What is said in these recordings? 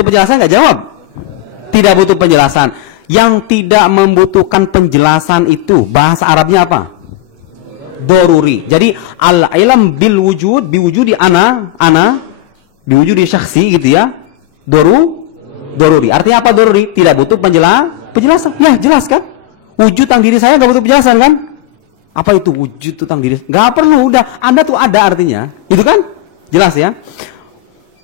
butuh penjelasan nggak? Jawab. Tidak butuh penjelasan. Yang tidak membutuhkan penjelasan itu bahasa Arabnya apa? Doruri. Jadi al-ilm bil wujud, biwujudi ana, biwujudi syakhsi gitu ya. Doruri. Artinya apa doruri? Tidak butuh penjelasan. Ya, jelas kan? Wujud tentang diri saya nggak butuh penjelasan kan? Apa itu wujud tentang diri? Nggak perlu, udah. Anda tuh ada artinya. Itu kan? Jelas ya?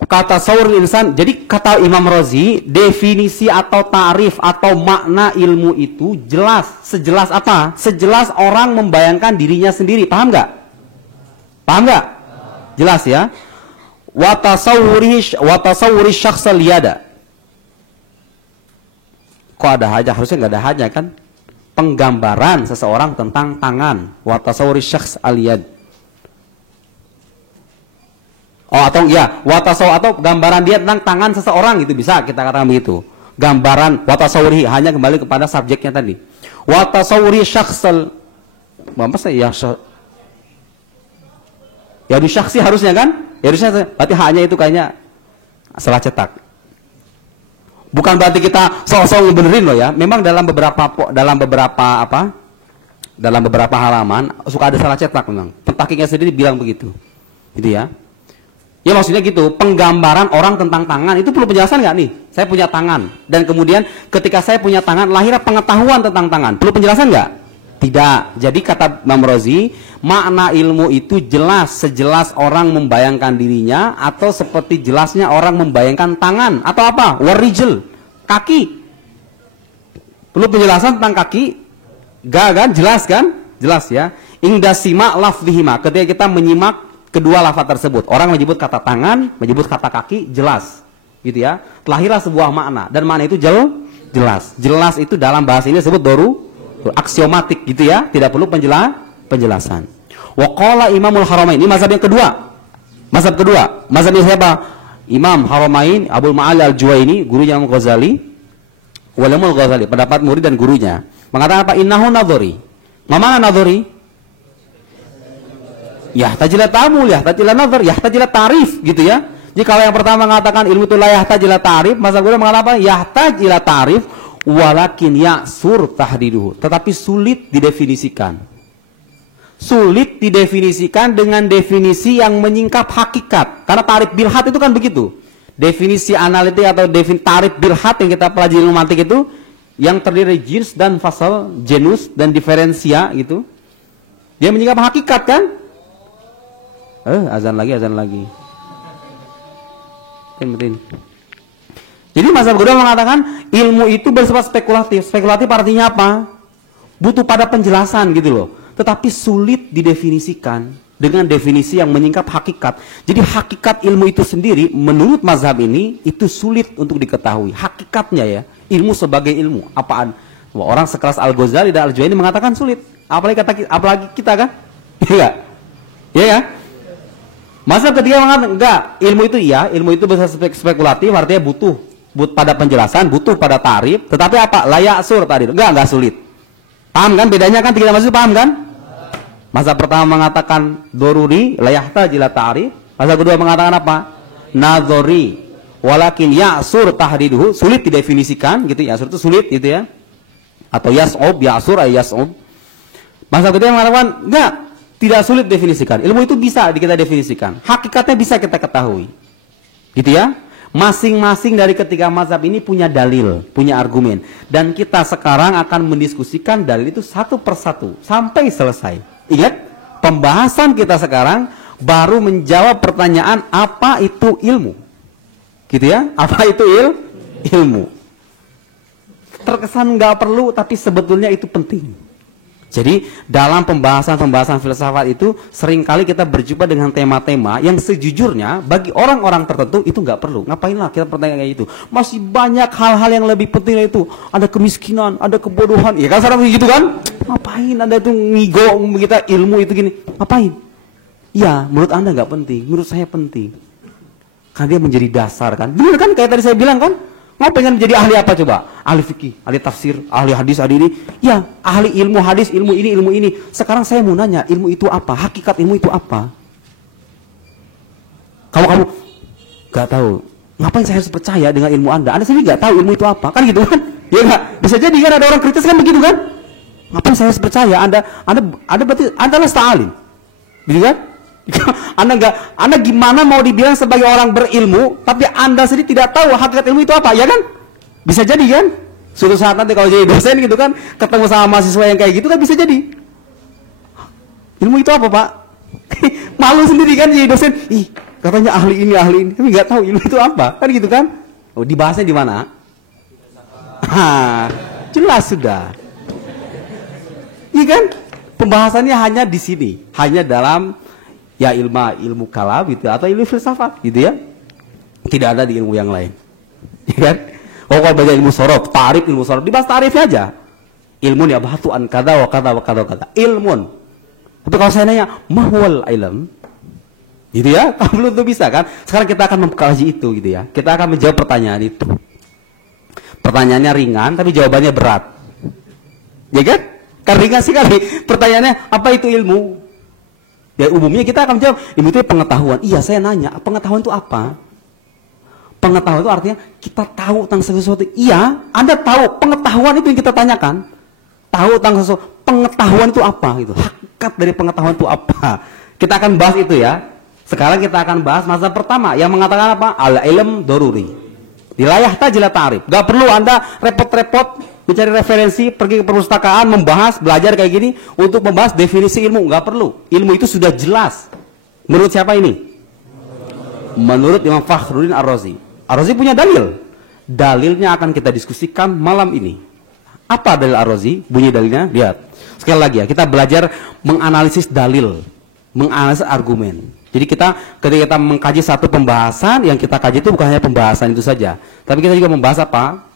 Kata tasawwur insan, jadi kata Imam Razi, definisi atau ta'rif atau makna ilmu itu jelas. Sejelas apa? Sejelas orang membayangkan dirinya sendiri. Paham nggak? Paham nggak? Jelas ya? Wa tasawwuri syakhs liyada. Kok ada hajah? Harusnya nggak ada hajah kan? Penggambaran seseorang tentang tangan. Wa tasawwuri syakhs al-yad. Oh, atau ya, watasaw atau gambaran dia tentang tangan seseorang, itu bisa kita katakan begitu. Gambaran watasawuri hanya kembali kepada subjeknya tadi. Watasawuri syakhsal, apa sih ya? Ya di syakhsi harusnya kan? Ya harusnya, berarti haknya itu kayaknya salah cetak. Bukan berarti kita sok-sok ngebenerin loh ya. Memang dalam beberapa halaman suka ada salah cetak memang. Pentakiknya sendiri bilang begitu. Gitu ya. Ya maksudnya gitu, penggambaran orang tentang tangan itu perlu penjelasan nggak nih? Saya punya tangan, dan kemudian ketika saya punya tangan, lahirnya pengetahuan tentang tangan. Perlu penjelasan nggak? Tidak. Jadi kata Imam Razi, makna ilmu itu jelas, sejelas orang membayangkan dirinya, atau seperti jelasnya orang membayangkan tangan, atau apa? Warijil, kaki. Perlu penjelasan tentang kaki? Gak kan? Jelas kan? Jelas ya. Indasima lafdhihima, ketika kita menyimak kedua lafaz tersebut, orang menyebut kata tangan, menyebut kata kaki, jelas, gitu ya. Lahirlah sebuah makna, dan makna itu jelas. Jelas itu dalam bahasa ini disebut aksiomatik, gitu ya. Tidak perlu penjelasan. Wa qala Imamul Haramain, ini mazhab yang kedua. Mazhab kedua, mazhab ini siapa? Imam Haramain, Abdul Ma'ali Al-Juwaini, gurunya Imam Ghazali, Walimul Ghazali, pendapat murid dan gurunya. Mengatakan apa? Innahu nadhari. Mana nadhari? Yahtajilah ta'amul, yahtajilah nazar, yahtajilah ta'rif, gitu ya. Jadi kalau yang pertama mengatakan ilmu itu la yahtajilah ta'rif, mazhab kedua mengatakan apa? Yahtajilah ta'rif, walakin ya'sur tahdiduhu. Tetapi sulit didefinisikan. Sulit didefinisikan dengan definisi yang menyingkap hakikat. Karena ta'rif bilhat itu kan begitu. Definisi analitik atau ta'rif bilhat yang kita pelajari ilmu mantik itu, yang terdiri jins dan fasal, genus dan diferensia gitu. Dia menyingkap hakikat kan? Azan lagi. Jadi mazhab kedua mengatakan ilmu itu bersifat spekulatif. Spekulatif artinya apa? Butuh pada penjelasan gitu loh. Tetapi sulit didefinisikan dengan definisi yang menyingkap hakikat. Jadi hakikat ilmu itu sendiri menurut mazhab ini itu sulit untuk diketahui. Hakikatnya ya, ilmu sebagai ilmu. Apaan? Orang sekelas Al-Ghazali dan Al-Juwaini mengatakan sulit. Apalagi kita kan? Iya. Iya ya? Mazhab ketiga mengatakan enggak, ilmu itu bersifat spekulatif, artinya butuh pada penjelasan, butuh pada ta'rif, tetapi apa? Layak sur tadi. Enggak sulit. Paham kan bedanya kan? Tiga mazhab paham kan? Mazhab pertama mengatakan doruri, layahta jila ta'rif. Mazhab kedua mengatakan apa? Nadhari, walakin ya'sur tahdiduhu, sulit didefinisikan gitu. Ya'sur itu sulit gitu ya. Atau yas'ub, ya'sur ay yas'ub. Mazhab ketiga mengatakan enggak, tidak sulit definisikan. Ilmu itu bisa kita definisikan. Hakikatnya bisa kita ketahui. Gitu ya. Masing-masing dari ketiga mazhab ini punya dalil, punya argumen. Dan kita sekarang akan mendiskusikan dalil itu satu persatu sampai selesai. Ingat, pembahasan kita sekarang baru menjawab pertanyaan apa itu ilmu. Gitu ya. Apa itu ilmu? Terkesan nggak perlu, tapi sebetulnya itu penting. Jadi dalam pembahasan filsafat itu seringkali kita berjumpa dengan tema-tema yang sejujurnya bagi orang-orang tertentu itu nggak perlu. Ngapainlah kita pertanyaan kayak itu? Masih banyak hal-hal yang lebih penting dari itu. Ada kemiskinan, ada kebodohan. Ya kan sekarang begitu kan? Ngapain Anda tuh ngigo kita ilmu itu gini? Ngapain? Ya, menurut Anda nggak penting, menurut saya penting. Karena dia menjadi dasar kan? Benar kan? Kayak tadi saya bilang kan? Mau pengen jadi ahli apa coba? Ahli fikih, ahli tafsir, ahli hadis, ahli ini. Ya, ahli ilmu hadis, ilmu ini. Sekarang saya mau nanya, ilmu itu apa? Hakikat ilmu itu apa? Kalau kamu gak tahu, Ngapain saya harus percaya dengan ilmu Anda? Anda sendiri nggak tahu ilmu itu apa, kan gitu kan? Ya nggak? Bisa jadi kan ada orang kritis kan begitu kan? Ngapain saya harus percaya? Anda berarti Anda lah alim, gitu kan? Anda gimana mau dibilang sebagai orang berilmu, tapi Anda sendiri tidak tahu hakikat ilmu itu apa, ya kan? Bisa jadi kan? Suatu saat nanti kalau jadi dosen gitu kan, ketemu sama mahasiswa yang kayak gitu kan bisa jadi. Ilmu itu apa, Pak? Malu sendiri kan jadi dosen. Ih, katanya ahli ini, tapi nggak tahu ilmu itu apa, kan gitu kan? Oh, dibahasnya di mana? Jelas sudah. Iya kan? Pembahasannya hanya di sini, hanya dalam ya ilmu kalam gitu atau ilmu filsafat gitu ya. Tidak ada di ilmu yang lain. Ya kan? Oh, kalau baca ilmu sorof, tarif ilmu sorof, dibahas tarifnya aja. Ilmun ya bahatuan kada wa kada wa kada wa kada. Ilmun. Tapi kalau saya nanya, mahwal ilm? Gitu ya, belum tuh bisa kan? Sekarang kita akan mengkaji itu gitu ya. Kita akan menjawab pertanyaan itu. Pertanyaannya ringan, tapi jawabannya berat. Ya kan? Kan ringan sekali. Pertanyaannya, apa itu ilmu? Ya umumnya kita akan menjawab, ilmu itu pengetahuan. Iya, saya nanya, pengetahuan itu apa? Pengetahuan itu artinya kita tahu tentang sesuatu. Iya, Anda tahu. Pengetahuan itu yang kita tanyakan. Tahu tentang sesuatu. Pengetahuan itu apa? Gitu. Hakikat dari pengetahuan itu apa? Kita akan bahas itu ya. Sekarang kita akan bahas masa pertama yang mengatakan apa? Al-ilm doruri. Dilayah tajila ta'rif. Gak perlu Anda repot-repot mencari referensi, pergi ke perpustakaan, membahas, belajar kayak gini untuk membahas definisi ilmu. Gak perlu. Ilmu itu sudah jelas. Menurut siapa ini? Menurut Imam Fakhruddin Ar-Razi. Ar-Razi punya dalil. Dalilnya akan kita diskusikan malam ini. Apa dalil Ar-Razi? Bunyi dalilnya, lihat. Sekali lagi ya, kita belajar menganalisis dalil, menganalisis argumen. Jadi ketika kita mengkaji satu pembahasan, yang kita kaji itu bukan hanya pembahasan itu saja, tapi kita juga membahas apa?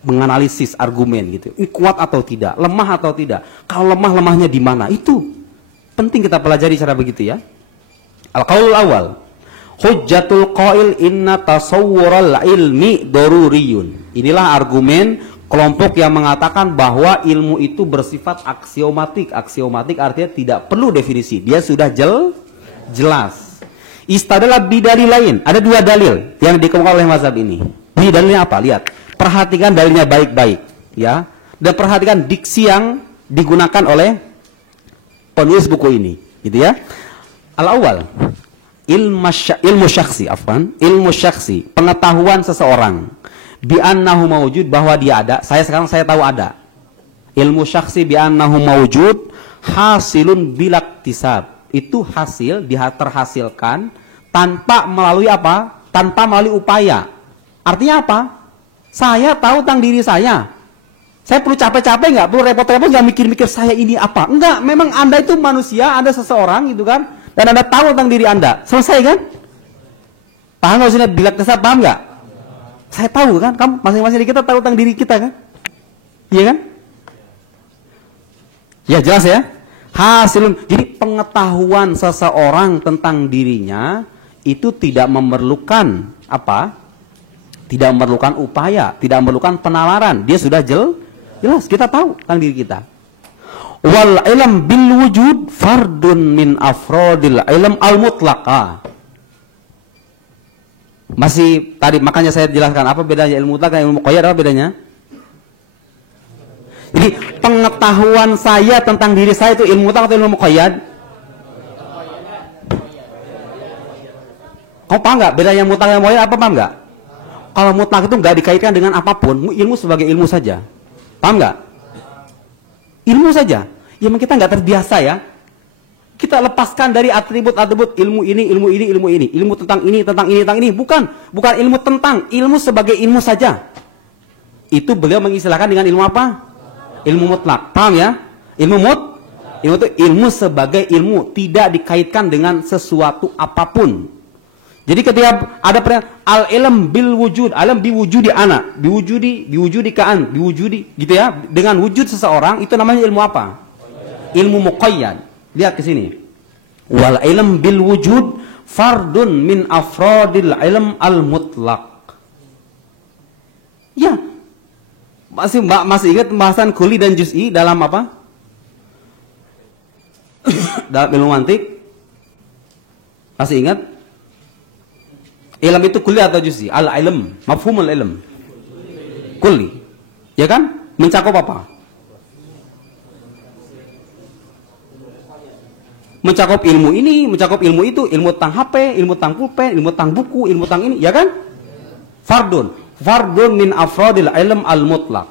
Menganalisis argumen gitu. Ini kuat atau tidak, lemah atau tidak. Kalau lemahnya di mana? Itu penting kita pelajari cara begitu ya. Al-qaulul awal. Hujjatul qail inna tasawwural ilmi daruriyun. Inilah argumen kelompok yang mengatakan bahwa ilmu itu bersifat aksiomatik. Aksiomatik artinya tidak perlu definisi. Dia sudah jelas. Istadalah bidari lain. Ada dua dalil yang dikemukakan oleh mazhab ini. Ini dalilnya apa? Lihat. Perhatikan dalilnya baik-baik, ya. Dan perhatikan diksi yang digunakan oleh penulis buku ini, gitu ya. Al-awwal, ilmu syakhsi, pengetahuan seseorang bi annahu mawjud, bahwa dia ada. Saya tahu ada. Ilmu syakhsi bi annahu mawjud hasilun bilaktisab. Itu hasil, terhasilkan tanpa melalui apa? Tanpa melalui upaya. Artinya apa? Saya tahu tentang diri saya. Saya perlu capek-capek nggak? Perlu repot-repot nggak mikir-mikir saya ini apa? Enggak, memang Anda itu manusia, Anda seseorang gitu kan? Dan Anda tahu tentang diri Anda. Selesai kan? Paham nggak sih? Bilaktisab, paham nggak? Saya tahu kan? Kamu masing-masing dari kita tahu tentang diri kita kan? Iya kan? Ya jelas ya. Hasilun. Jadi pengetahuan seseorang tentang dirinya itu tidak memerlukan apa? Tidak memerlukan upaya, tidak memerlukan penalaran. Dia sudah jelas kita tahu tentang diri kita. Wal ilm bil wujud fardun min afrodil ilm al mutlaqa. Masih tadi makanya saya jelaskan apa bedanya ilmu mutlak dan ilmu muqayyad, apa bedanya? Jadi pengetahuan saya tentang diri saya itu ilmu mutlak atau ilmu muqayyad? Kau paham nggak bedanya mutlak dan muqayyad? Apa paham nggak? Kalau mutlak itu nggak dikaitkan dengan apapun, ilmu sebagai ilmu saja. Paham nggak? Ilmu saja. Ya memang kita nggak terbiasa ya. Kita lepaskan dari atribut-atribut ilmu ini. Ilmu tentang ini. Bukan ilmu tentang, ilmu sebagai ilmu saja. Itu beliau mengistilahkan dengan ilmu apa? Ilmu mutlak. Paham ya? Ilmu itu ilmu sebagai ilmu, tidak dikaitkan dengan sesuatu apapun. Jadi ketika ada al-ilm bil wujud, alam biwujudi ana, biwujudi kaan, biwujudi gitu ya, dengan wujud seseorang, itu namanya ilmu apa? Ilmu muqayyad. Lihat ke sini. Wal ilm bil wujud fardun min afradil ilm al mutlaq. Ya. Masih ingat pembahasan kuli dan juz'i dalam apa? Dalam ilmu mantik? Masih ingat? Ilm itu kulli atau juz'i? Al-ilm, mafhumul ilm. Kulli. Ya kan? Mencakup apa? Mencakup ilmu ini, mencakup ilmu itu, ilmu tentang HP, ilmu tentang pulpen, ilmu tentang buku, ilmu tentang ini, ya kan? Fardun min afradil ilm al-mutlaq.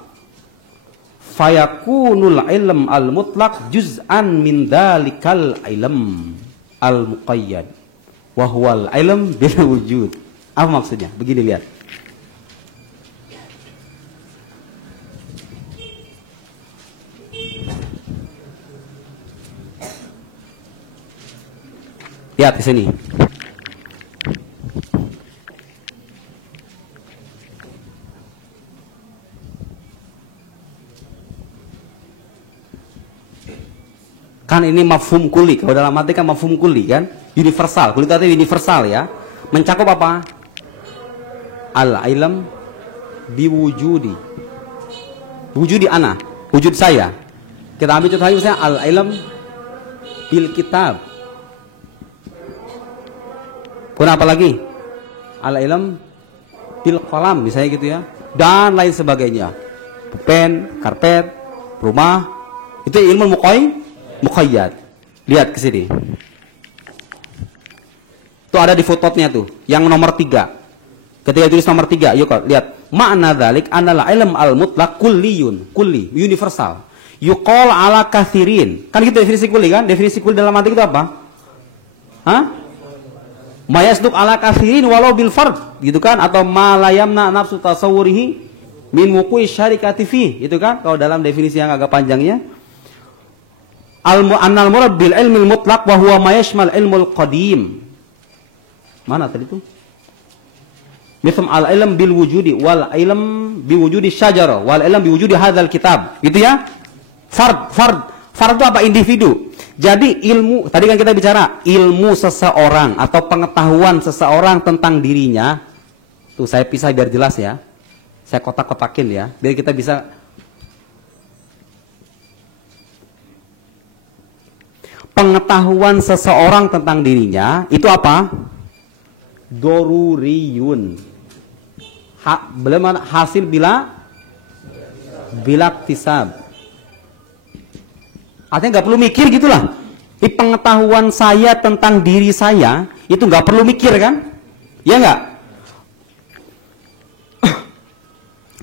Fayakunul ilm al-mutlaq juz'an min dalikal ilm al-muqayyad. Wahwal ilm bil wujud. Apa maksudnya? Begini lihat. Lihat di sini. Kan ini mafhum kulli, kalau dalam arti kan mafhum kulli kan, universal. Kulli itu universal ya. Mencakup apa? Al-ilm biwujudi. Wujudi ana, wujud saya. Kita ambil contoh lagi misalnya al-ilm bil kitab. Kemudian apa lagi? Al-ilm bil qalam misalnya gitu ya. Dan lain sebagainya. Pen, karpet, rumah. Itu ilmu muqayyad. Lihat ke sini. Itu ada di footnote-nya tuh, yang nomor 3. Ketika tulis nomor 3, yuk lihat. Makna dzalik anal ilm al-mutlaq kulliyun, kulli, universal. Yuqal ala katsirin. Kan gitu definisi kulli kan? Definisi kulli dalam arti itu apa? Hah? Mayasduq ala katsirin walau bil fard, gitu kan? Atau ma la yamna nafsu tasawwurihi min wuqu'i syarikati fi, itu kan? Kalau dalam definisi yang agak panjangnya. Al-mu'annal murad bil ilmil mutlaq wa huwa ma yashmal ilmul qadim. Mana tadi itu? Misal al-ilm bil wujudi wal ilm bi wujudi syajara wal ilm bi wujudi hadzal kitab. Gitu ya? Fard itu apa? Individu. Jadi ilmu, tadi kan kita bicara ilmu seseorang atau pengetahuan seseorang tentang dirinya. Tuh saya pisah biar jelas ya. Saya kotak-kotakin ya, biar kita bisa. Pengetahuan seseorang tentang dirinya itu apa? Doruriyun. Belum hasil bila iktisab. Artinya nggak perlu mikir gitulah. Ini pengetahuan saya tentang diri saya itu nggak perlu mikir kan? Ya nggak?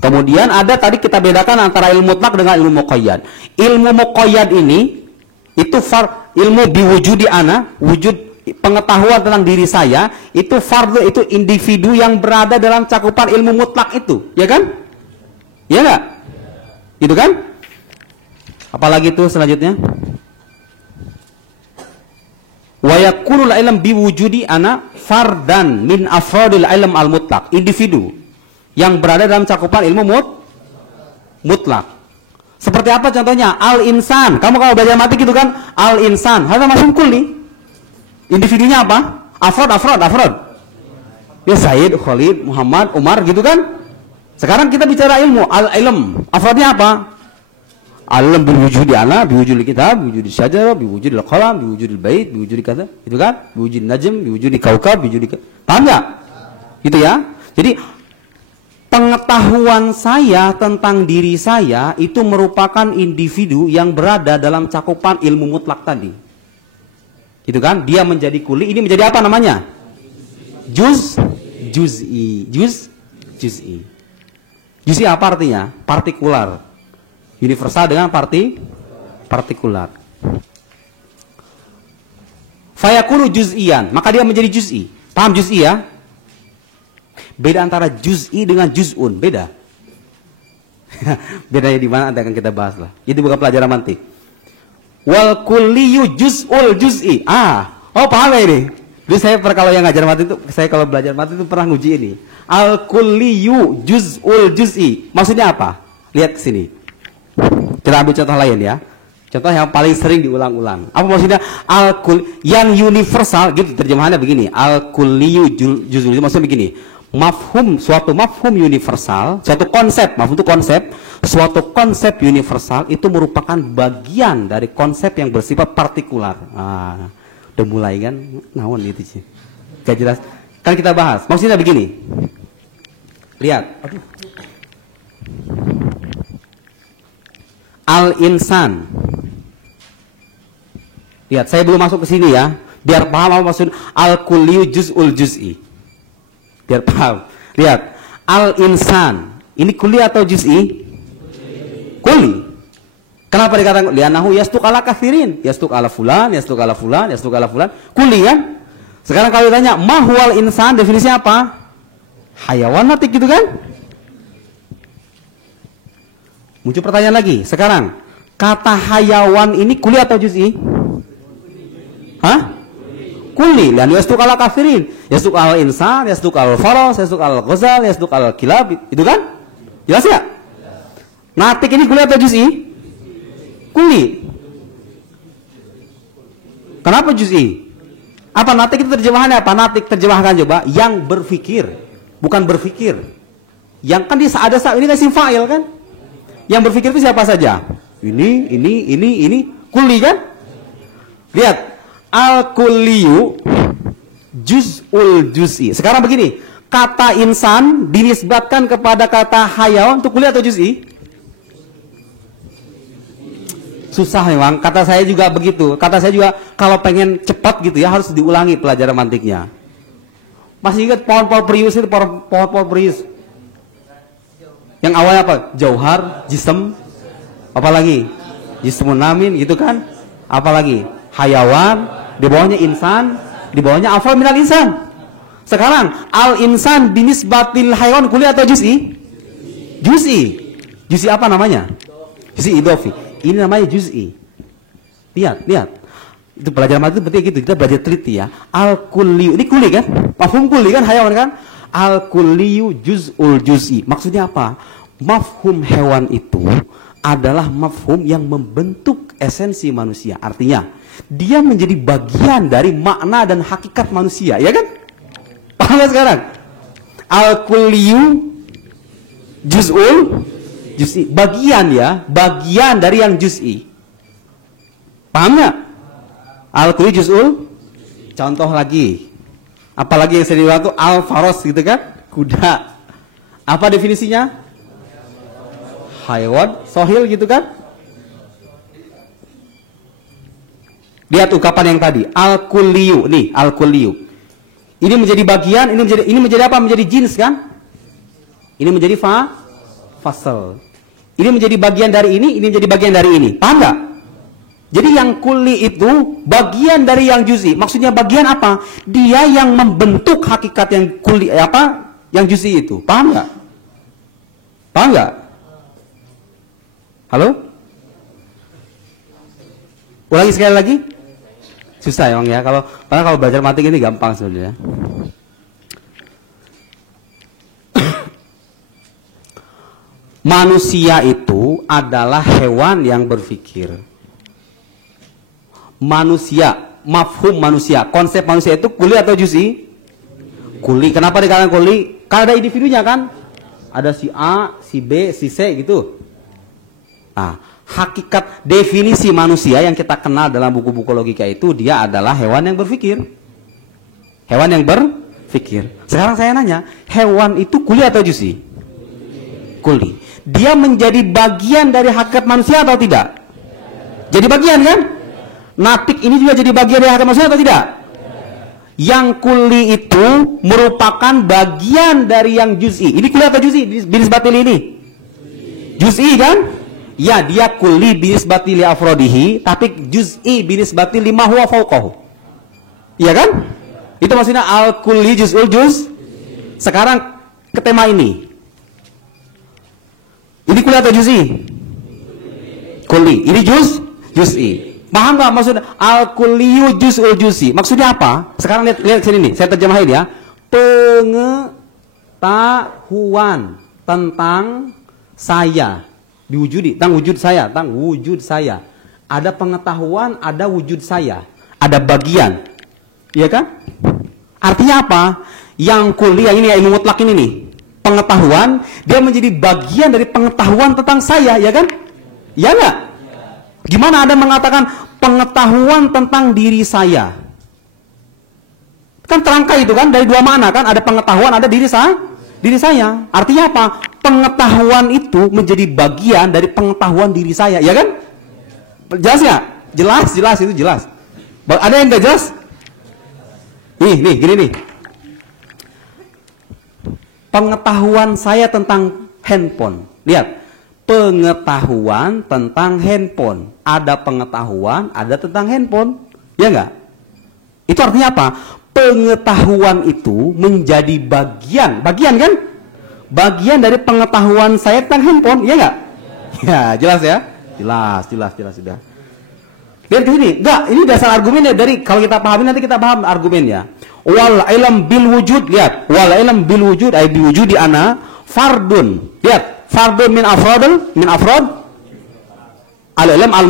Kemudian ada tadi kita bedakan antara ilmu mutlak dengan ilmu muqayyad. Ilmu muqayyad ini itu ilmu biwujudi ana, wujud pengetahuan tentang diri saya, itu fardhu, itu individu yang berada dalam cakupan ilmu mutlak itu, ya kan? Ya nggak? Gitu kan? Apalagi itu selanjutnya? Wa yakunul ilm biwujudi ana fardan min afradil ilm al mutlak, individu yang berada dalam cakupan ilmu mutlak. Seperti apa contohnya? Al-insan. Kamu kalau belajar matik gitu kan? Al-insan. Hadza mafhum kulli. Individunya apa? Afrod. Ya Said, Khalid, Muhammad, Umar gitu kan? Sekarang kita bicara ilmu. Al-ilm. Afrodnya apa? Al-ilm biwujudi ana, biwujudi kitab, biwujudi syajarah, biwujudi qalam, biwujudi bait, biwujudi kata. Itu kan? Biwujudi najm, biwujudi kaukab, biwujudi. Paham enggak? Gitu ya. Jadi pengetahuan saya tentang diri saya itu merupakan individu yang berada dalam cakupan ilmu mutlak tadi. Itu kan? Dia menjadi kulli, ini menjadi apa namanya? Juz'i. Juz'i apa artinya? Partikular. Universal dengan partikular. Fayakunu juz'iyan, maka dia menjadi juz'i. Paham juz'i ya? Beda antara juz'i dengan juz'un, beda. Bedanya di mana nanti akan kita bahas lah. Itu bukan pelajaran mantik. Wal kulliyu juz'ul juz'i. Paham ya ini? Dulu saya kalau yang ngajar mantik itu, saya kalau belajar mantik itu pernah nguji ini. Al kulliyu juz'ul juz'i. Maksudnya apa? Lihat sini. Kita ambil contoh lain ya. Contoh yang paling sering diulang-ulang. Apa maksudnya? Yang universal, gitu terjemahannya begini. Al kulliyu juz'ul juz'i. Maksudnya begini. Suatu mafhum universal, suatu konsep, mafhum itu konsep, suatu konsep universal itu merupakan bagian dari konsep yang bersifat partikular. Udah mulai kan, naon gitu sih, gak jelas. Kan kita bahas. Maksudnya begini. Lihat. Al-insan. Lihat, saya belum masuk ke sini ya. Biar paham apa maksud al-kulliyu juz'ul juz'i. Biar paham. Lihat. Al-insan. Ini kulli atau juz'i? Kulli. Kenapa dikatakan li'annahu yasduq ala katsirin, yasduq ala fulan, yasduq ala fulan, yasduq ala fulan. Kulli kan? Sekarang kalau ditanya, ma huwal insan, definisinya apa? Hayawan natik gitu kan? Muncul pertanyaan lagi. Sekarang, kata hayawan ini kulli atau juz'i? Hah? Kulli. Li'annahu yasduq ala katsirin, yasduq ala insan, yasduq ala faras, yasduq ala ghazal, yasduq ala kilab. Itu kan? Jelas ya? Natik ini kulli atau juz'i? Kulli. Kenapa juz'i? Apa natik itu terjemahannya apa? Natik terjemahkan coba yang berpikir, bukan berpikir. Yang kan dia ada ini kan isim fa'il kan? Yang berpikir itu siapa saja? Ini kulli kan? Lihat, al-kulliyu juz'ul juz'i. Sekarang begini, kata insan dinisbatkan kepada kata hayawan untuk kulli atau juz'i? Susah memang, kata saya juga begitu. Kata saya juga kalau pengen cepat gitu ya harus diulangi pelajaran mantiknya. Masih ingat pohon-pohon perius itu, pohon-pohon perius. Yang awalnya apa? Jauhar, jism, apalagi? Jismun namin gitu kan? Apalagi? Hayawan, di bawahnya insan, di bawahnya afal minal insan. Sekarang al-insan binisbatil hayawan kulli atau juz'i? Juz'i. Juz'i apa namanya? Juz'i idhofi. Ini namanya juz'i. Lihat. Itu pelajaran itu berarti gitu. Kita belajar teliti ya. Al-kulliyu. Ini kulli kan? Mafhum kulli kan? Hayawan kan? Al-kulliyu juz'ul juz'i. Maksudnya apa? Mafhum hewan itu adalah mafhum yang membentuk esensi manusia. Artinya, dia menjadi bagian dari makna dan hakikat manusia. Ya kan? Paham gak sekarang? Al-kulliyu juz'ul juz'i, bagian ya, bagian dari yang juz'i. Paham nggak? Al-kulli juz'ul. Contoh lagi, apalagi yang sering itu al-faros gitu kan, kuda. Apa definisinya? Hayawan sohil gitu kan. Lihat ungkapan yang tadi, al-kulliyu nih, al-kulliyu. Ini menjadi bagian, ini menjadi apa? Menjadi jins kan? Ini menjadi fasal. Ini menjadi bagian dari ini menjadi bagian dari ini. Paham nggak? Jadi yang kulli itu bagian dari yang juz'i. Maksudnya bagian apa? Dia yang membentuk hakikat yang kulli apa? Yang juz'i itu. Paham nggak? Paham nggak? Halo? Ulangi sekali lagi. Susah emang ya. Karena kalau belajar matematika ini gampang sebenarnya. Manusia itu adalah hewan yang berpikir. Manusia, mafhum manusia, konsep manusia itu kulli atau juz'i? Kulli. Kenapa dikatakan kulli? Karena ada individunya kan? Ada si A, si B, si C gitu. Nah, hakikat definisi manusia yang kita kenal dalam buku-buku logika itu dia adalah hewan yang berpikir. Hewan yang berpikir. Sekarang saya nanya, hewan itu kulli atau juz'i? Kulli. Dia menjadi bagian dari hakikat manusia atau tidak? Jadi bagian kan? Natik ini juga jadi bagian dari hakikat manusia atau tidak? Yang kulli itu merupakan bagian dari yang juz'i. Ini kulli atau juz'i? Binisbatil ini juz'i kan? Ya, dia kulli binisbatil li afrodihi, tapi juz'i binisbatil lima huwa fauqahu. Iya kan? Itu maksudnya al-kulli juz'ul juz'. Sekarang ke tema ini. Ini kulli atau juz'i? Kulli. Ini juz'i. Paham nggak maksudnya? Al-kulliyu juz'ul juz'i. Maksudnya apa? Sekarang lihat sini nih. Saya terjemahin ya. Pengetahuan tentang saya. Diwujudi. Tentang wujud saya. Tentang wujud saya. Ada pengetahuan, ada wujud saya. Ada bagian. Iya kan? Artinya apa? Yang kulli, yang ini ya, ilmu mutlak ini nih. Pengetahuan, dia menjadi bagian dari pengetahuan tentang saya, ya kan? Ya enggak? Gimana Anda mengatakan pengetahuan tentang diri saya? Kan terangkai itu kan dari dua makna kan, ada pengetahuan, ada diri saya. Artinya apa? Pengetahuan itu menjadi bagian dari pengetahuan diri saya, ya kan? Jelas nggak? Jelas itu jelas. Ada yang nggak jelas? Nih, gini nih. Pengetahuan saya tentang handphone. Lihat, pengetahuan tentang handphone. Ada pengetahuan, ada tentang handphone, ya nggak? Itu artinya apa? Pengetahuan itu menjadi bagian kan? Bagian dari pengetahuan saya tentang handphone, ya nggak? Ya, jelas ya? Jelas sudah. Lihat ke sini, enggak, ini dasar argumennya dari kalau kita pahami nanti kita paham argumennya. Wal ilm bil wujud, lihat, wal ilm bil wujud ay bi wujudi ana fardun. Lihat, fardun min afrad al ilm al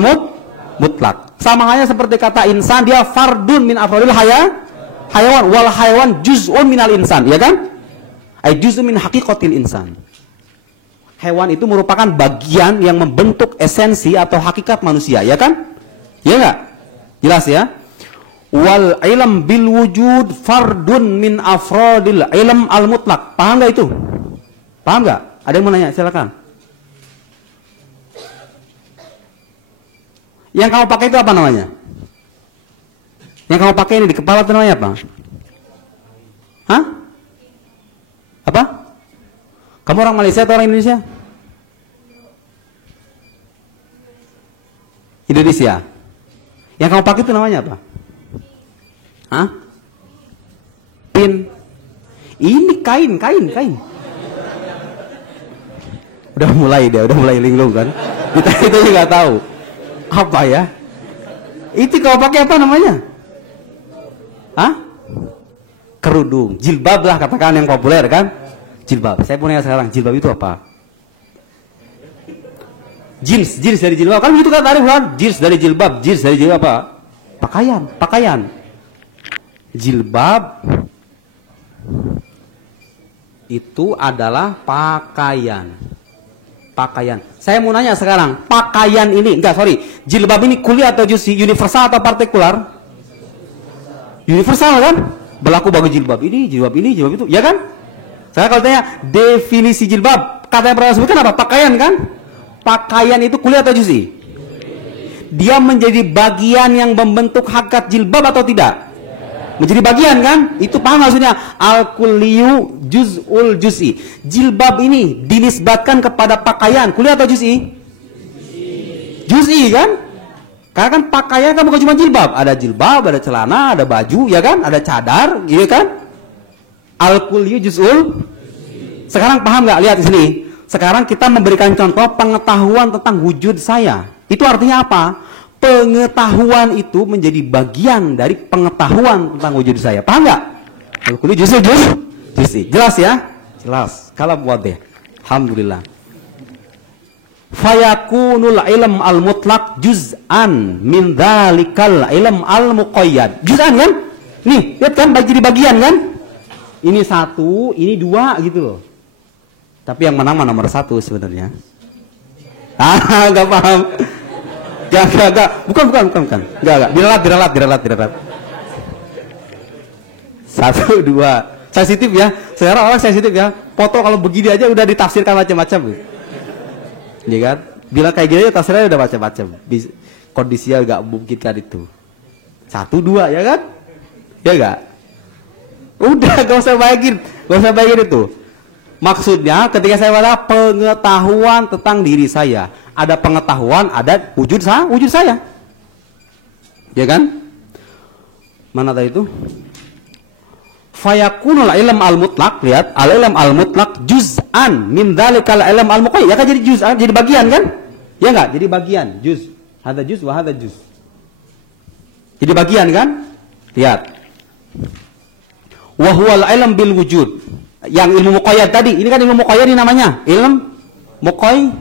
mutlak. Sama halnya seperti kata insan, dia fardun min afradil hayawan wal hayawan juz'un minal insan, ya kan? Ay juz'un min haqiqatil insan. Hewan itu merupakan bagian yang membentuk esensi atau hakikat manusia, ya kan? Ya enggak? Jelas ya? Wal ilm bil wujud fardun min afradil ilm al mutlak. Paham enggak itu? Paham enggak? Ada yang mau nanya? Silakan. Yang kamu pakai itu apa namanya? Yang kamu pakai ini di kepala itu namanya apa? Hah? Apa? Kamu orang Malaysia atau orang Indonesia? Indonesia. Yang kamu pakai itu namanya apa? Hah? Pin. Ini kain. Udah mulai linglung kan? Kita juga nggak tahu. Apa ya? Itu kau pakai apa namanya? Hah? Kerudung, jilbab lah katakan yang populer kan? Jilbab. Saya punya sekarang, jilbab itu apa? Jeans dari jilbab. Kan gitu kan tarif kan? Jeans dari jilbab apa? Pakaian. Jilbab itu adalah pakaian. Saya mau nanya sekarang, pakaian ini, jilbab ini kuliah atau juzi, universal atau partikular? Universal kan? Berlaku bagi jilbab ini, jilbab itu, ya kan? Saya kalau tanya definisi jilbab, kata yang pernah sebutkan apa? Pakaian kan? Pakaian itu kuliah atau juzi? Dia menjadi bagian yang membentuk hakikat jilbab atau tidak? Menjadi bagian kan? Itu paham maksudnya? Al-kulliyu juz'ul juz'i. Jilbab ini dinisbatkan kepada pakaian, kuliah atau juz'i? Juz'i kan? Karena kan pakaian kan bukan cuma jilbab. Ada jilbab, ada celana, ada baju, ya kan? Ada cadar, gitu kan? Al-kulliyu juz'ul. Sekarang paham nggak? Lihat di sini. Sekarang kita memberikan contoh pengetahuan tentang wujud saya. Itu artinya apa? Pengetahuan itu menjadi bagian dari pengetahuan tentang wujud saya. Paham nggak? Al-kulli juz'i. Jelas ya? Jelas. Kalam wadih. Alhamdulillah. Fayakunul ilm al-mutlaq juz'an min dzalikal ilm al-muqayyad. Juz'an kan? Nih, lihat kan jadi bagian kan? Ini satu, ini dua gitu loh. Tapi yang menang nomor satu sebenarnya. Nggak paham. Gak. Bukan. Gak. Diralat. 1, 2. Sensitif ya. Sekarang orang sensitif ya. Foto kalau begini aja udah ditafsirkan macam-macam. Iya kan? Bila kayak gini aja tafsirnya udah macam-macam. Kondisinya gak memungkinkan itu. 1, 2 ya kan? Ya gak? Udah gak usah bayangin itu. Maksudnya ketika saya bilang pengetahuan tentang diri saya, ada pengetahuan, ada wujud saya. Ya kan? Mana tadi itu? Fayakunul ilm al-mutlaq, lihat, al-ilm al-mutlaq juz'an min dzalikal ilm al-muqayyad. Ya kan jadi juz'an, jadi bagian kan? Ya enggak? Jadi bagian, juz. Hadza juz wa hadza juz. Jadi bagian kan? Lihat. Wa huwal ilm bil wujud. Yang ilmu muqayyad tadi, ini kan ilmu muqayyad ini namanya. Ilmu muqayyad.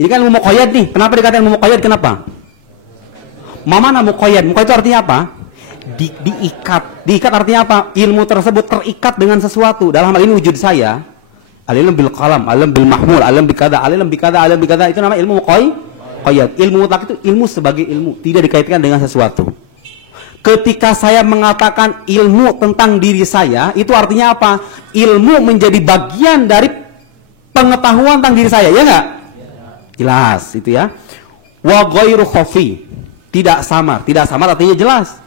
Ini kan ilmu muqayyad nih. Kenapa dikatakan ilmu muqayyad? Kenapa? Mana muqayyad? Muqayyad itu artinya apa? Diikat artinya apa? Ilmu tersebut terikat dengan sesuatu. Dalam hal ini wujud saya. Al-ilm bil qalam, al-ilm bil mahmul, al-ilm bikada, al-ilm bikada, al-ilm bikada. Itu namanya ilmu muqayyad. Ilmu mutlak itu ilmu sebagai ilmu, tidak dikaitkan dengan sesuatu. Ketika saya mengatakan ilmu tentang diri saya, itu artinya apa? Ilmu menjadi bagian dari pengetahuan tentang diri saya, ya nggak? Jelas, itu ya. Wa ghairu khafi, tidak samar. Tidak samar artinya jelas.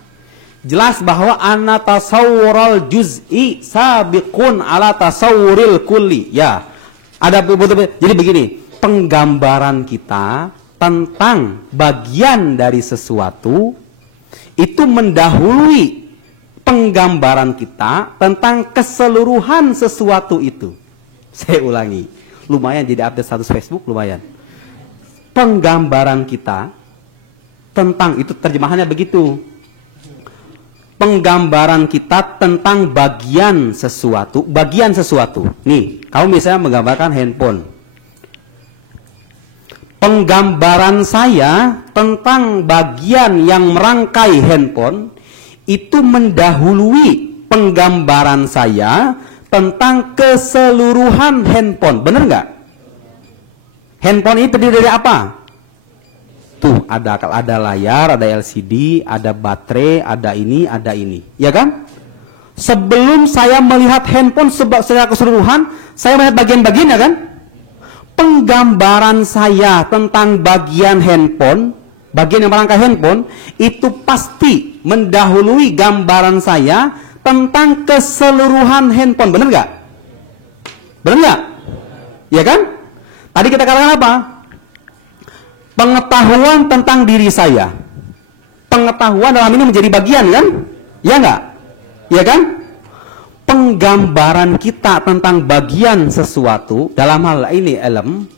Jelas bahwa ana tasawwurul juz'i sabiqun ala tasawwuril kulli. Ya. Jadi begini, penggambaran kita tentang bagian dari sesuatu itu mendahului penggambaran kita tentang keseluruhan sesuatu itu. Saya ulangi, lumayan jadi update status Facebook, lumayan. Penggambaran kita tentang, itu terjemahannya begitu. Penggambaran kita tentang bagian sesuatu. Nih, kamu misalnya menggambarkan handphone. Penggambaran saya tentang bagian yang merangkai handphone itu mendahului penggambaran saya tentang keseluruhan handphone. Benar nggak? Handphone ini terdiri dari apa? Tuh, ada layar, ada LCD, ada baterai, ada ini, ya kan? Sebelum saya melihat handphone secara keseluruhan, saya melihat bagian-bagiannya, kan? Penggambaran saya tentang bagian handphone, bagian yang merangkai handphone, itu pasti mendahului gambaran saya tentang keseluruhan handphone. Benar nggak? Benar nggak? Ya kan? Tadi kita katakan apa? Pengetahuan tentang diri saya. Pengetahuan dalam ini menjadi bagian, kan? Ya nggak? Ya kan? Penggambaran kita tentang bagian sesuatu, dalam hal ini ilm,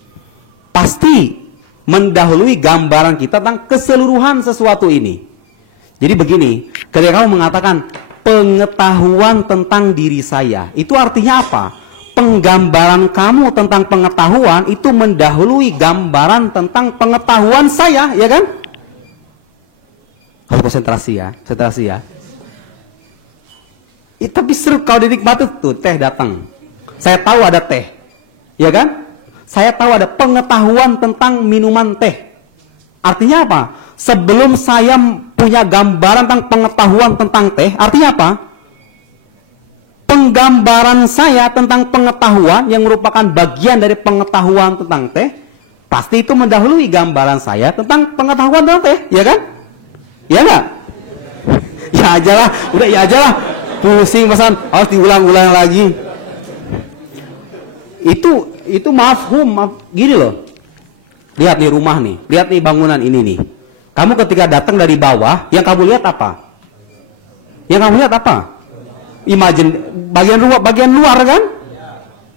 pasti mendahului gambaran kita tentang keseluruhan sesuatu ini. Jadi begini, ketika kamu mengatakan pengetahuan tentang diri saya, itu artinya apa? Penggambaran kamu tentang pengetahuan itu mendahului gambaran tentang pengetahuan saya, ya kan? Harus konsentrasi ya, konsentrasi ya. Tapi seru kalau dinikmati tuh, teh datang. Saya tahu ada teh, ya kan? Saya tahu ada pengetahuan tentang minuman teh. Artinya apa? Sebelum saya punya gambaran tentang pengetahuan tentang teh, artinya apa? Penggambaran saya tentang pengetahuan yang merupakan bagian dari pengetahuan tentang teh, pasti itu mendahului gambaran saya tentang pengetahuan tentang teh, ya kan? Ya enggak? Ya aja lah, udah ya aja lah. Pusing pesan, harus diulang-ulang lagi. Itu mafhum, gini loh. Lihat nih rumah nih, lihat nih bangunan ini nih. Kamu ketika datang dari bawah, yang kamu lihat apa? Yang kamu lihat apa? Imagine bagian luar kan?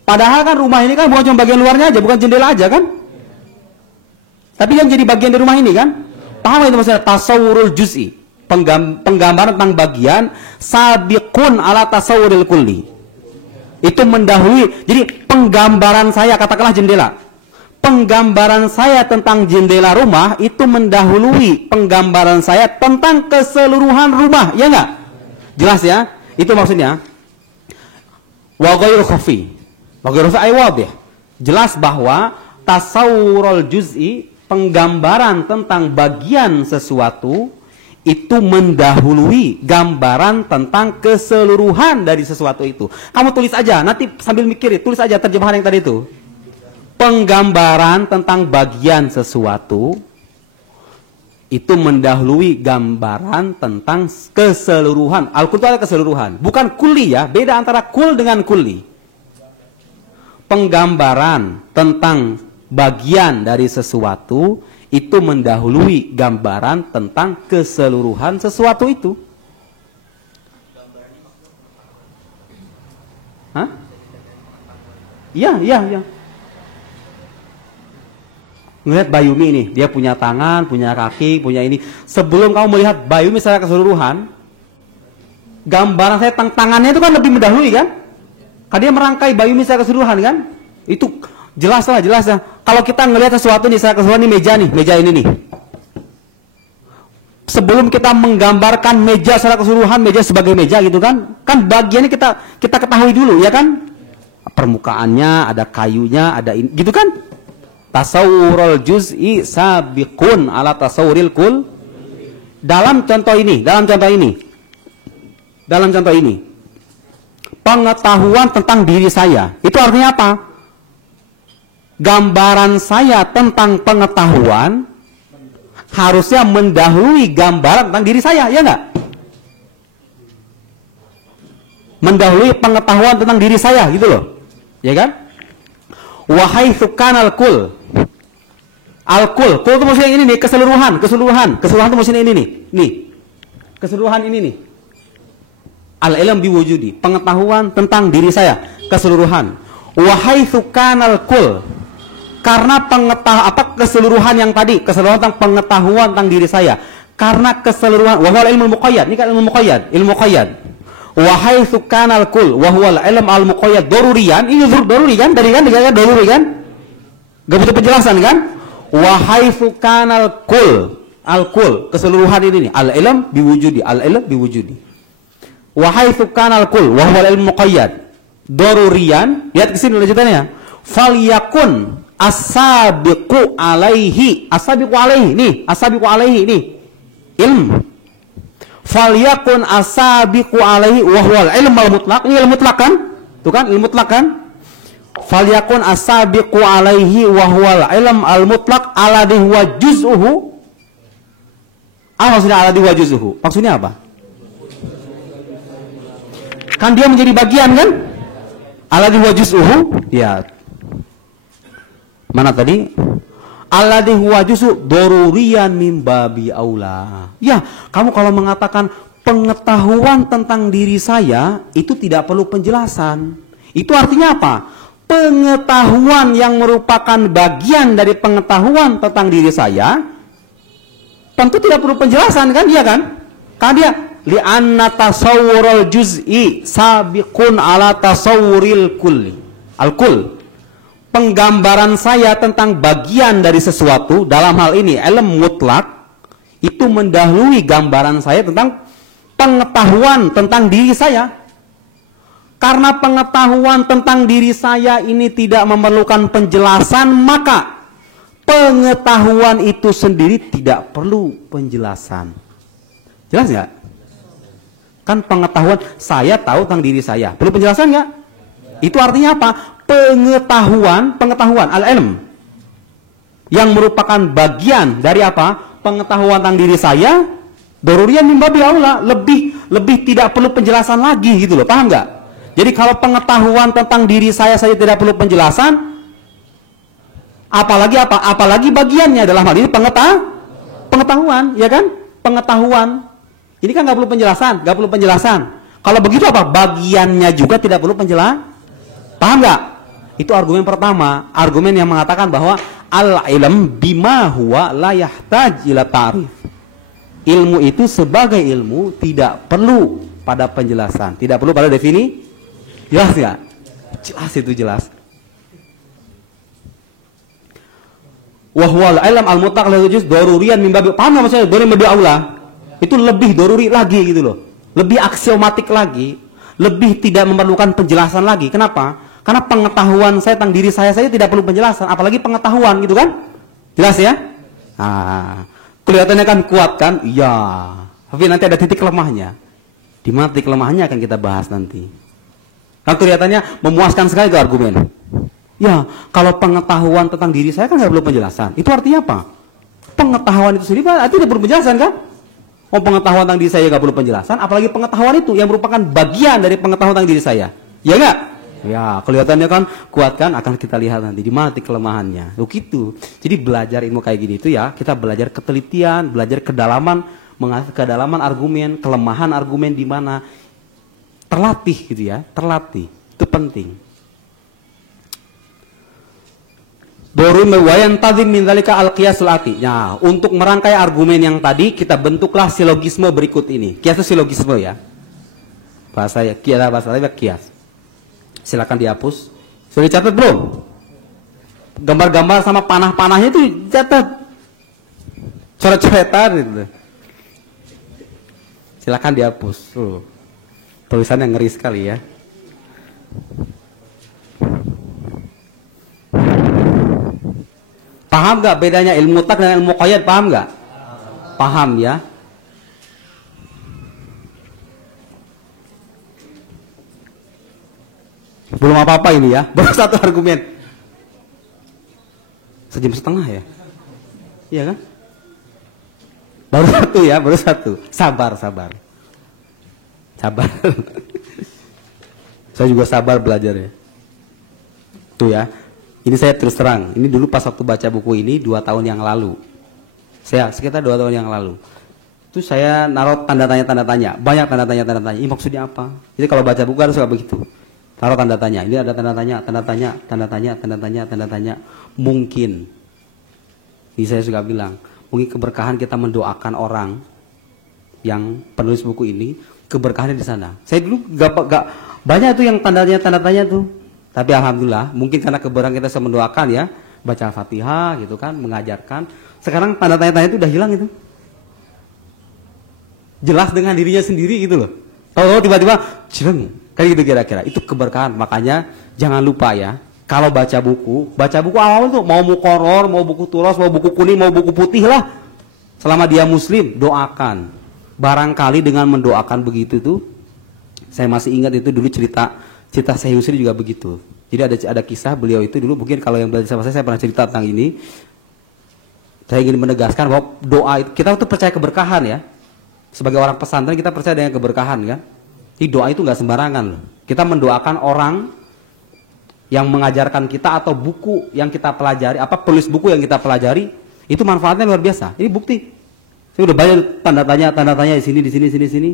Padahal kan rumah ini kan bukan cuma bagian luarnya aja, bukan jendela aja kan? Tapi yang jadi bagian dari rumah ini kan? Paham itu maksudnya tasawurul juz'i? Penggambaran tentang bagian sabiqun ala tasawuril kulli. Itu mendahului. Jadi penggambaran saya, katakanlah jendela. Penggambaran saya tentang jendela rumah itu mendahului penggambaran saya tentang keseluruhan rumah, ya enggak? Jelas ya? Itu maksudnya. Wa ghairu khafi. Wa ghairu khafi wadih. Jelas bahwa tasawurul juz'i, penggambaran tentang bagian sesuatu itu mendahului gambaran tentang keseluruhan dari sesuatu itu. Kamu tulis aja, nanti sambil mikir, tulis aja terjemahan yang tadi itu. Penggambaran tentang bagian sesuatu itu mendahului gambaran tentang keseluruhan. Al-Qul itu ada keseluruhan, bukan kulli ya, beda antara kul dengan kulli. Penggambaran tentang bagian dari sesuatu itu mendahului gambaran tentang keseluruhan sesuatu itu. Hah? Iya. Ngelihat Bayumi nih, dia punya tangan, punya kaki, punya ini. Sebelum kamu melihat Bayumi secara keseluruhan, gambaran saya tentang tangannya itu kan lebih mendahului kan? Karena dia merangkai Bayumi secara keseluruhan kan? Itu jelas lah. Kalau kita ngelihat sesuatu nih, secara keseluruhan, nih meja ini nih. Sebelum kita menggambarkan meja secara keseluruhan, meja sebagai meja gitu kan bagiannya kita ketahui dulu ya kan? Permukaannya, ada kayunya, ada ini, gitu kan? Tasawurul juz'i sabiqun ala tasawuril kul. dalam contoh ini, pengetahuan tentang diri saya, itu artinya apa? Gambaran saya tentang pengetahuan harusnya mendahului gambaran tentang diri saya, ya enggak? Mendahului pengetahuan tentang diri saya, gitu loh. Ya kan? Wahai sukan al-kul. Al-kul itu maksudnya ini nih, keseluruhan itu maksudnya ini nih. Nih. Keseluruhan ini nih. Al-ilm biwujudi, pengetahuan tentang diri saya, keseluruhan. Wahai sukan al-kul. Karena keseluruhan yang tadi, keseluruhan tentang pengetahuan tentang diri saya. Karena keseluruhan, wahwal ilmu muqayyad, ini kan ilmu muqayyad. Wahai sukan al-kul, wahwal ilm al-muqayyad dorurian, ini doruri kan? Dari kan, doruri kan? Gak butuh penjelasan kan? Wahai sukan al-kul, keseluruhan ini nih, al-ilm biwujudi, Wahai sukan al-kul, wahwal ilm muqayyad dorurian, lihat kesini lanjutannya. Falyakun asabiqu alaihi nih ilm. Falyakun asabiqu alaihi wahwal ilm al-mutlaq, ini ilmu mutlak kan? Itu kan ilmu mutlak kan? Falyakun asabiqu alaihi wahwal ilm al-mutlaq alladhi huwa juz'uhu. Maksudnya alladhi huwa juz'uhu? Maksudnya apa? Kan dia menjadi bagian kan? Alladhi huwa juz'uhu, ya. Mana tadi? Alladhi huwa juz'u doruriyan min babi aula. Ya, kamu kalau mengatakan pengetahuan tentang diri saya itu tidak perlu penjelasan. Itu artinya apa? Pengetahuan yang merupakan bagian dari pengetahuan tentang diri saya tentu tidak perlu penjelasan kan? Iya kan? Karena dia li'anna tasawwurul juz'i sabiqun ala tasawwuril kulli. Al-kull. Penggambaran saya tentang bagian dari sesuatu, dalam hal ini ilmu mutlak, itu mendahului gambaran saya tentang pengetahuan tentang diri saya. Karena pengetahuan tentang diri saya ini tidak memerlukan penjelasan, maka pengetahuan itu sendiri tidak perlu penjelasan. Jelas nggak? Kan pengetahuan, saya tahu tentang diri saya, perlu penjelasan nggak? Itu artinya apa? Pengetahuan al-ilm yang merupakan bagian dari apa? Pengetahuan tentang diri saya, doruriyan min babi aula, lebih tidak perlu penjelasan lagi gitu loh. Paham nggak? Jadi kalau pengetahuan tentang diri saya tidak perlu penjelasan, apalagi apa? Apalagi bagiannya dalam hal ini pengetahuan, ya kan? Pengetahuan. Ini kan nggak perlu penjelasan, Kalau begitu apa? Bagiannya juga tidak perlu penjelasan. Paham nggak? Itu argumen pertama, argumen yang mengatakan bahwa al-ilm bima huwa la yahtaj ila ta'rif. Ilmu itu sebagai ilmu tidak perlu pada penjelasan, tidak perlu pada definisi. Jelas nggak? Jelas, itu jelas. Wa huwal ilm al-mutlaq la yujuz daruriyan min babi. Paham nggak maksudnya? Daruri babi aula. Itu lebih daruri lagi gitu loh. Lebih aksiomatik lagi, lebih tidak memerlukan penjelasan lagi. Kenapa? Karena pengetahuan saya tentang diri saya tidak perlu penjelasan, apalagi pengetahuan gitu kan? Jelas ya? Kelihatannya kan kuat kan? Iya. Tapi nanti ada titik lemahnya. Di mana titik lemahnya akan kita bahas nanti. Kan kelihatannya memuaskan sekali ke argumen. Ya, kalau pengetahuan tentang diri saya kan nggak perlu penjelasan. Itu artinya apa? Pengetahuan itu sendiri itu tidak perlu penjelasan kan? Pengetahuan tentang diri saya nggak perlu penjelasan, apalagi pengetahuan itu yang merupakan bagian dari pengetahuan tentang diri saya. Ya nggak? Ya, kelihatannya kan kuat kan, akan kita lihat nanti di mana titik kelemahannya. Begitu. Jadi belajar ilmu kayak gini itu ya, kita belajar ketelitian, belajar kedalaman, mengasah kedalaman argumen, kelemahan argumen di mana. Terlatih gitu ya, terlatih. Itu penting. Baru mewayan tadzim min dzalika al-qiyasul ati. Nah, untuk merangkai argumen yang tadi kita bentuklah silogisme berikut ini. Kias itu silogisme ya. Bahasa kias. Silakan dihapus. Sudah dicatat belum? Gambar-gambar sama panah-panahnya itu catat. Coret-coretan gitu. Silakan dihapus. Tulisannya ngeri sekali ya. Paham nggak bedanya ilmu mutlak dan ilmu muqayyad? Paham nggak? Paham ya. Belum apa-apa ini ya, baru satu argumen. Sejam setengah ya? Iya kan? Baru satu ya, baru satu. Sabar. Sabar. Saya juga sabar belajar ya. Tuh ya, ini saya terus terang. Ini dulu pas waktu baca buku ini 2 tahun yang lalu. Saya sekitar 2 tahun yang lalu. Itu saya naruh tanda tanya. Banyak tanda tanya. Ini maksudnya apa? Jadi kalau baca buku harus kayak begitu. Taruh tanda tanya. Ini ada tanda tanya. Mungkin. Ini saya suka bilang. Mungkin keberkahan kita mendoakan orang yang penulis buku ini, keberkahannya di sana. Saya dulu gak banyak tuh yang tanda tanya tuh. Tapi alhamdulillah, mungkin karena keberkahan kita bisa mendoakan ya, baca Al-Fatihah gitu kan, mengajarkan. Sekarang tanda tanya itu udah hilang itu. Jelas dengan dirinya sendiri gitu loh. Kalau tiba-tiba jeleng, kayak gitu kira-kira. Itu keberkahan. Makanya jangan lupa ya, kalau baca buku awal tuh mau muqarrar, mau buku turas, mau buku kuning, mau buku putih lah. Selama dia muslim, doakan. Barangkali dengan mendoakan begitu tuh, saya masih ingat itu dulu cerita Syekh Yusri juga begitu. Jadi ada kisah beliau itu dulu, mungkin kalau yang belajar sama saya pernah cerita tentang ini. Saya ingin menegaskan bahwa doa itu, kita tuh percaya keberkahan ya. Sebagai orang pesantren kita percaya dengan keberkahan kan. Jadi doa itu nggak sembarangan loh. Kita mendoakan orang yang mengajarkan kita atau buku yang kita pelajari, penulis buku yang kita pelajari, itu manfaatnya luar biasa. Ini bukti. Saya udah banyak tanda tanya di sini.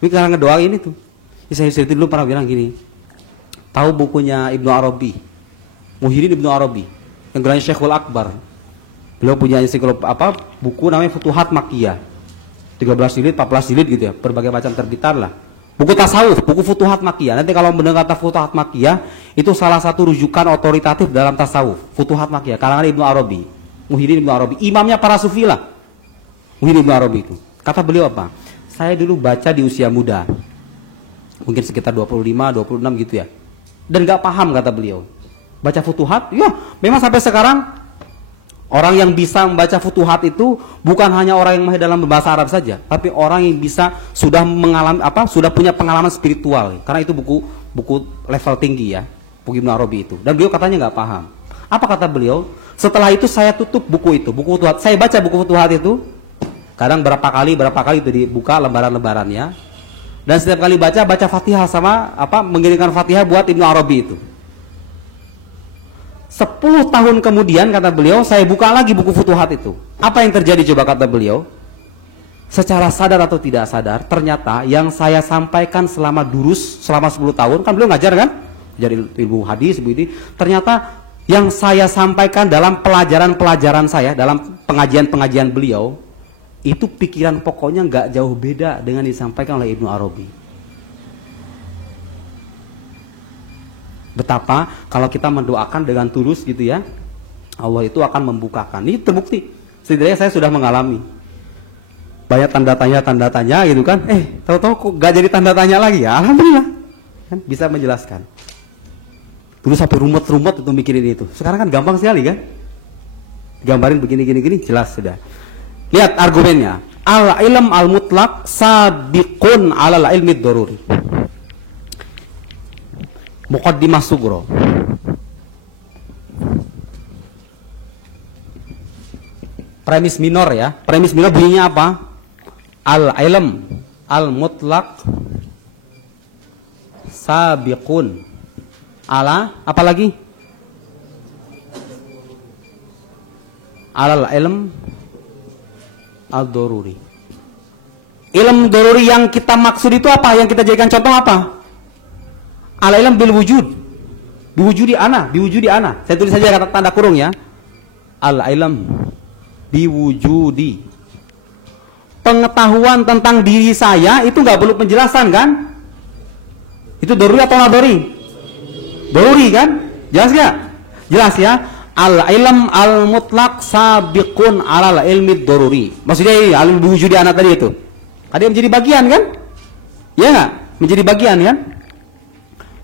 Ini karena ngedoain itu. Saya dulu pernah bilang gini. Tahu bukunya Ibnu Arabi, Muhyiddin Ibnu Arabi, yang gelarnya Syekhul Akbar. Beliau punya buku namanya Futuhat Makkiyah. 13 jilid, 14 jilid gitu ya, berbagai macam terbitan lah. Buku tasawuf, buku Futuhat Makkiyah. Nanti kalau mendengar kata Futuhat Makkiyah, itu salah satu rujukan otoritatif dalam tasawuf. Futuhat Makkiyah, karangan Ibnu Arabi, Muhyiddin Ibnu Arabi, imamnya para sufi lah. Muhyiddin Ibnu Arabi itu. Kata beliau apa? Saya dulu baca di usia muda. Mungkin sekitar 25, 26 gitu ya. Dan gak paham kata beliau. Baca Futuhat, ya memang sampai sekarang orang yang bisa membaca Futuhat itu bukan hanya orang yang mahir dalam bahasa Arab saja, tapi orang yang bisa sudah mengalami sudah punya pengalaman spiritual. Karena itu buku level tinggi ya, buku Ibnu Arabi itu. Dan beliau katanya nggak paham. Apa kata beliau? Setelah itu saya tutup buku Futuhat. Saya baca buku Futuhat itu kadang berapa kali itu dibuka lembaran-lembarannya. Dan setiap kali baca Fatihah sama mengirimkan Fatihah buat Ibnu Arabi itu. 10 tahun kemudian kata beliau, saya buka lagi buku Futuhat itu. Apa yang terjadi coba kata beliau? Secara sadar atau tidak sadar, ternyata yang saya sampaikan selama 10 tahun, kan beliau ngajar kan? Ngajar ilmu hadis, ini. Ternyata yang saya sampaikan dalam pelajaran saya, dalam pengajian beliau, itu pikiran pokoknya nggak jauh beda dengan disampaikan oleh Ibnu Arabi. Betapa kalau kita mendoakan dengan tulus gitu ya, Allah itu akan membukakan. Ini terbukti. Setidaknya saya sudah mengalami. Banyak tanda tanya gitu kan. Tahu-tahu kok gak jadi tanda tanya lagi ya. Alhamdulillah. Kan bisa menjelaskan. Dulu sampai rumet-rumet itu mikirin itu. Sekarang kan gampang sekali kan. Gambarin begini jelas sudah. Lihat argumennya. Al-ilm al-mutlaq sabiqun alal ilmi ad-daruri. Muqaddimah Sugro. Premis minor ya. Premis minor bunyinya apa? Al-ilm al-mutlaq sabiqun ala apa lagi? Alal ilm al-daruri. Ilmu daruri yang kita maksud itu apa? Yang kita jadikan contoh apa? Al-ilm bil wujud. Biwujudi ana. Saya tulis saja kata tanda kurung ya. Al-ilm biwujudi. Pengetahuan tentang diri saya itu nggak perlu penjelasan kan? Itu daruri atau nggak daruri? Daruri kan? Jelas nggak? Jelas ya. Al-ilm al-mutlaq sabiqun alal ilmi daruri. Maksudnya al-ilm biwujudi ana tadi itu. Tadi menjadi bagian kan? Ya nggak? Menjadi bagian kan?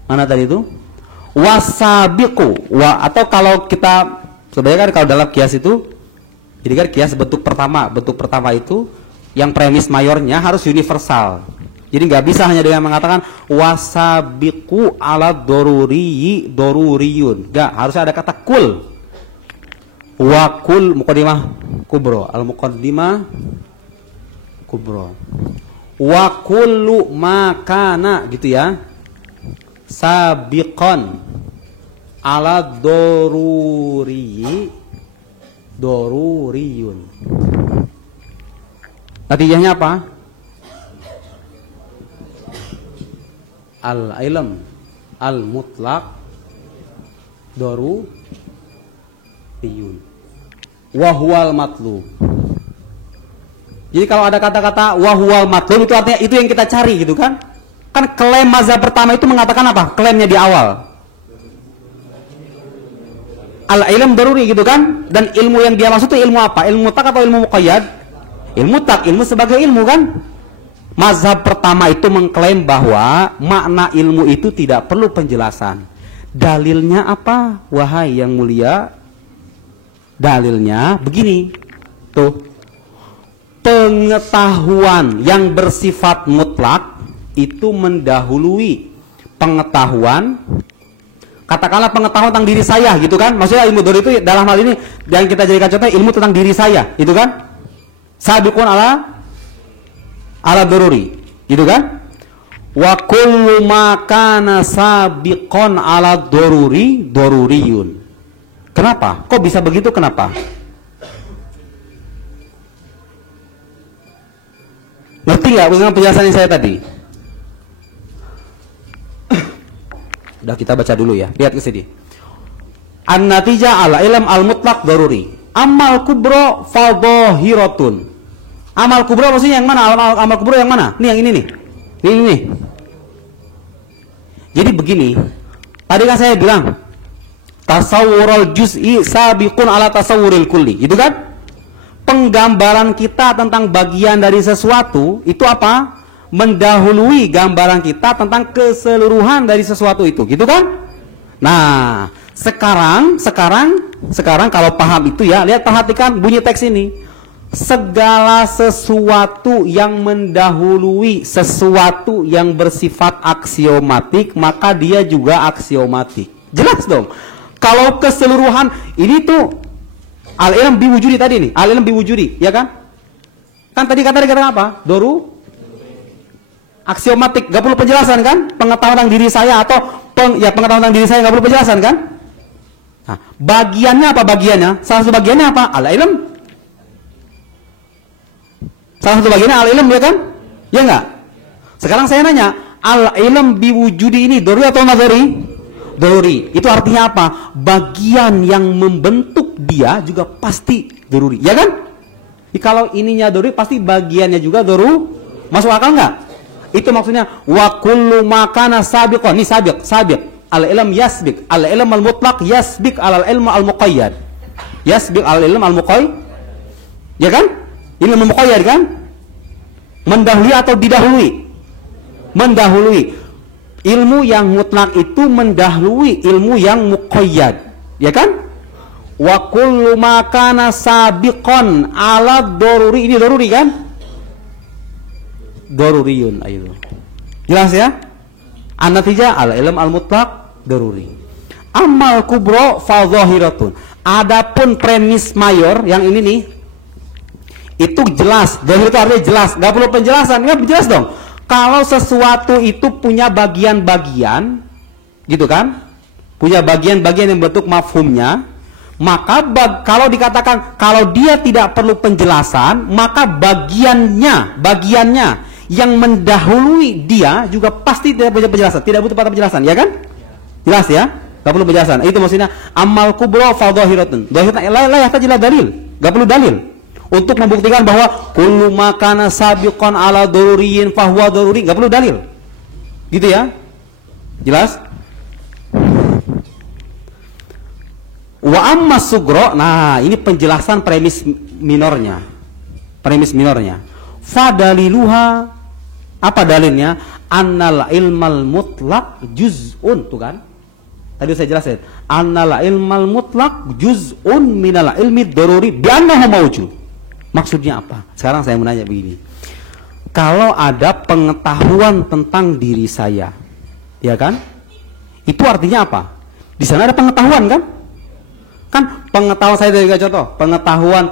Mana tadi itu? Wasabiqu atau kalau kita sebenarnya kan kalau dalam kias itu, jadi kan kias bentuk pertama itu yang premis mayornya harus universal. Jadi nggak bisa hanya dengan mengatakan wasabiqu ala doruriyi doruriyun. Nggak, harusnya ada kata kul. Wa kul muqaddimah kubro. Al muqaddimah kubro. Wa kullu makana gitu ya. Sabiqon ala doruriyi doruriyun. Natijahnya apa? Al-ilm al-mutlaq doruriyun wa huwal matlub. Jadi kalau ada kata-kata wa huwal matlub itu artinya itu yang kita cari gitu kan? Kan klaim mazhab pertama itu mengatakan apa? Klaimnya di awal. Al-ilm daruri gitu kan? Dan ilmu yang dia maksud itu ilmu apa? Ilmu mutlak atau ilmu muqayyad? Ilmu mutlak, ilmu sebagai ilmu kan? Mazhab pertama itu mengklaim bahwa makna ilmu itu tidak perlu penjelasan. Dalilnya apa? Wahai yang mulia, dalilnya begini. Tuh. Pengetahuan yang bersifat mutlak itu mendahului pengetahuan, katakanlah pengetahuan tentang diri saya gitu kan. Maksudnya ilmu doruri itu dalam hal ini yang kita jadikan contoh ilmu tentang diri saya, gitu kan? Sabiqun ala doruri, gitu kan? Wa kullu ma kana sabiqon ala doruri doruriyun. Kenapa? Kok bisa begitu? Kenapa? Ngerti nggak dengan penjelasan yang saya tadi? Udah, kita baca dulu ya. Lihat ke sini. An-natijah ala ilm al-mutlaq daruri. Amal kubro fadhahiratun. Amal kubro maksudnya yang mana? Amal kubro yang mana? Nih yang ini nih. Ini. Jadi begini. Tadi kan saya bilang tasawwurul juz'i sabiqun ala tasawwuril kulli. Itu kan? Penggambaran kita tentang bagian dari sesuatu itu apa? Mendahului gambaran kita tentang keseluruhan dari sesuatu itu, gitu kan? Nah, sekarang kalau paham itu ya, lihat, perhatikan bunyi teks ini. Segala sesuatu yang mendahului sesuatu yang bersifat aksiomatik, maka dia juga aksiomatik. Jelas dong. Kalau keseluruhan ini tuh al-ilm biwujudi tadi nih, al-ilm biwujudi, ya kan? Kan tadi kata apa? Doru aksiomatik, gak perlu penjelasan kan? Pengetahuan tentang diri saya atau pengetahuan tentang diri saya gak perlu penjelasan kan? Nah, bagiannya apa bagiannya? Salah satu bagiannya apa? Al-ilm. Salah satu bagiannya al-ilm, ya kan? Ya enggak? Sekarang saya nanya, al-ilm biwujudi ini doruri atau nadhari? Doruri. Itu artinya apa? Bagian yang membentuk dia juga pasti doruri, ya kan? Kalau ininya doruri, pasti bagiannya juga doru. Masuk akal enggak? Itu maksudnya wa kullu makana sabiqan. Ini sabiq. Al-ilm yasbiq. Al-ilm al-mutlaq yasbiq al-ilm al-muqayyad. Yasbiq al-ilm al-muqayyad. Ya kan? Ilmu muqayyad kan? Mendahului atau didahului? Mendahului. Ilmu yang mutlak itu mendahului ilmu yang muqayyad. Ya kan? Wa kullu makana sabiqan ala doruri. Ini doruri kan? Doruriyun ayo. Jelas ya? An-natijah al-ilm al-mutlaq daruri. Amal kubro fa dhahiratun. Adapun premis mayor yang ini nih itu jelas. Dhahir itu artinya jelas, enggak perlu penjelasan. Enggak jelas dong. Kalau sesuatu itu punya bagian-bagian gitu kan? Punya bagian-bagian yang bentuk mafhumnya, maka kalau dikatakan kalau dia tidak perlu penjelasan, maka bagiannya yang mendahului dia juga pasti tidak punya penjelasan, tidak butuh pada penjelasan, ya kan? Jelas ya? Gak perlu penjelasan. Itu maksudnya amal kubro fa dhahiratun. Dhahiratun la yahtaji ila dalil. Gak perlu dalil untuk membuktikan bahwa kullu ma kana sabiqan ala daruriyin fa huwa daruri. Gak perlu dalil. Gitu ya? Jelas? Wa amma sugro. Nah, ini penjelasan premis minornya. Premis minornya. Fa daliluha, apa dalilnya? Annal ilmal mutlaq juz'un, tuh kan? Tadi saya jelasin. Annal ilmal mutlaq juz'un minal ilmi daruri bi annahu mawjud. Maksudnya apa? Sekarang saya mau nanya begini. kalau ada pengetahuan tentang diri saya, ya kan? Itu artinya apa? Di sana ada pengetahuan kan? Kan pengetahuan saya dari contoh, pengetahuan